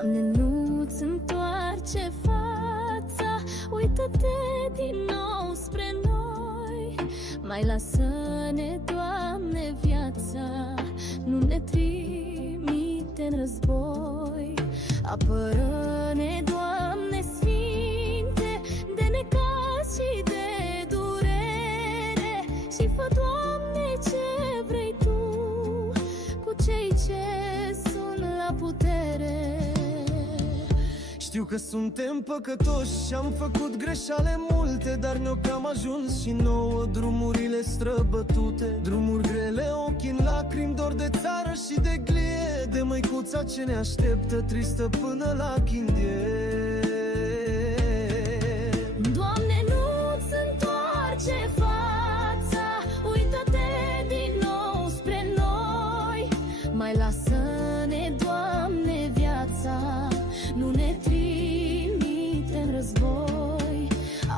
Doamne, nu-ți întoarce fața, uită-te din nou spre noi. Mai lasă-ne, Doamne, viața, nu ne trimite în război. Apără-ne, Doamne Sfinte, de necaz și de durere, și fă, Doamne, ce vrei Tu cu cei ce sunt la putere. Știu că suntem păcătoși și am făcut greșeale multe, dar ne-o cam ajuns și nouă drumurile străbătute. Drumuri grele, ochii în lacrimi, dor de țară și de glie, de măicuța ce ne așteptă tristă până la chindie. Doamne, nu-ți întoarce fața, uită-te din nou spre noi. Mai lasă-ne, Doamne, viața, nu ne trimite în război.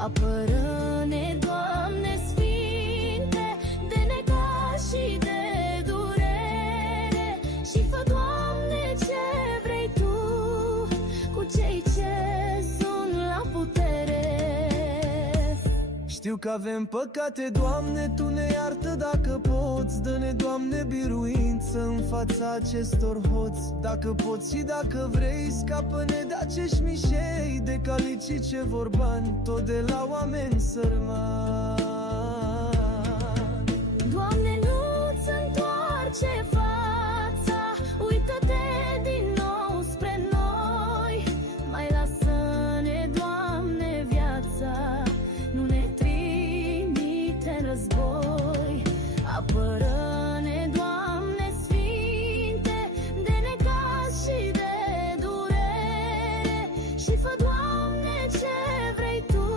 Apără-ne, Doamne Sfinte, de necaz și de durere, și fă, Doamne, ce vrei Tu cu cei ce sunt la putere. Știu că avem păcate, Doamne, Tu ne iartă dacă poți. Dă-ne, Doamne, biruință în fața acestor hoți. Dacă poți și dacă vrei, scapă-ne de acești mișei, de calicii ce vor bani, tot de la oameni sărmani. Doamne, nu-ți întoarce fața, uită-te din nou spre noi. Mai lasă-ne, Doamne, viața, nu ne trimite în război. Apără-ne, Doamne Sfinte, de necaz și de durere, și fă, Doamne, ce vrei Tu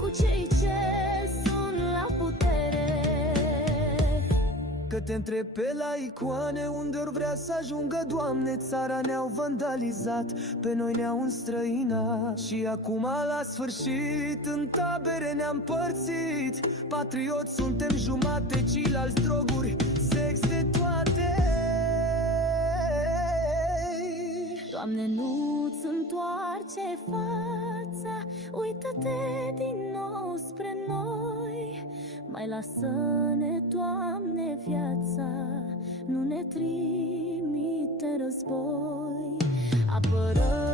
cu cei ce sunt la putere. Că te întreb pe la icoane, unde ori vrea să ajungă, Doamne. Țara ne-au vandalizat, pe noi ne-au înstrăinat, și acum la sfârșit în tabere ne-am părțit. Patrioți suntem jumate, ceilalți droguri, sex de toate. Doamne, nu-ți întoarce fața, uită-te din nou spre noi. Mai lasă-ne, Doamne, viața, nu ne trimite război. Apără